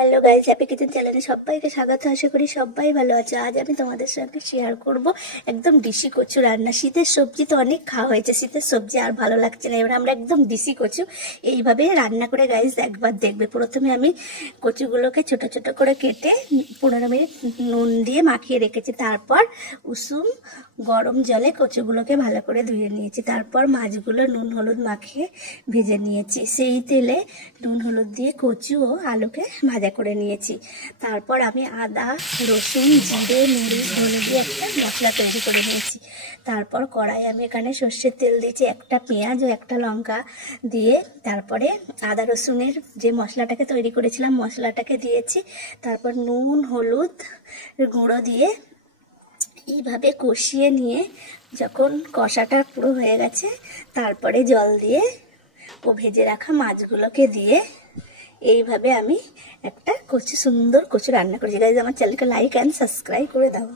Hello guys, happy kitchen চ্যানেলে সবাইকে স্বাগত। আশা করি সবাই ভালো আছে। আজ আমি তোমাদের সঙ্গে শেয়ার করব একদম ডিশি কচু রান্না। শীতের সবজি তো অনেক খাওয়া হয়েছে, শীতের সবজি আর ভালো লাগছে না। এবার আমরা একদম ডিশি কচু এইভাবে রান্না করে গাইস একবার দেখবে। প্রথমে আমি কচুগুলোকে ছোট ছোট করে কেটে 15 মিনিট নুন দিয়ে মাখিয়ে রেখেছি। তারপর উষুম গরম জলে কচুগুলোকে ভালো করে ধুয়ে নিয়েছি। তারপর মাছগুলো নুন হলুদ মাখিয়ে ভেজে নিয়েছি। সেই তেলে নুন হলুদ দিয়ে কচু ও আলুকে ভাজা করে নিয়েছি। তারপর আমি আদা রসুন জিরে মরিচ ধনে দিয়ে একটা মশলা তৈরি করে নিয়েছি। তারপর কড়াই আমি এখানে সর্ষের তেল দিয়েছি, একটা পেঁয়াজ ও একটা লঙ্কা দিয়ে তারপরে আদা রসুনের যে মশলাটাকে তৈরি করেছিলাম মশলাটাকে দিয়েছি। তারপর নুন হলুদ গুঁড়ো দিয়ে এইভাবে কষিয়ে নিয়ে যখন কষাটা পুরো হয়ে গেছে তারপরে জল দিয়ে ও ভেজে রাখা মাছগুলোকে দিয়ে এইভাবে আমি একটা সুন্দর কচু রান্না করেছি। গাইজ, আমার চ্যানেলকে লাইক অ্যান্ড সাবস্ক্রাইব করে দাও।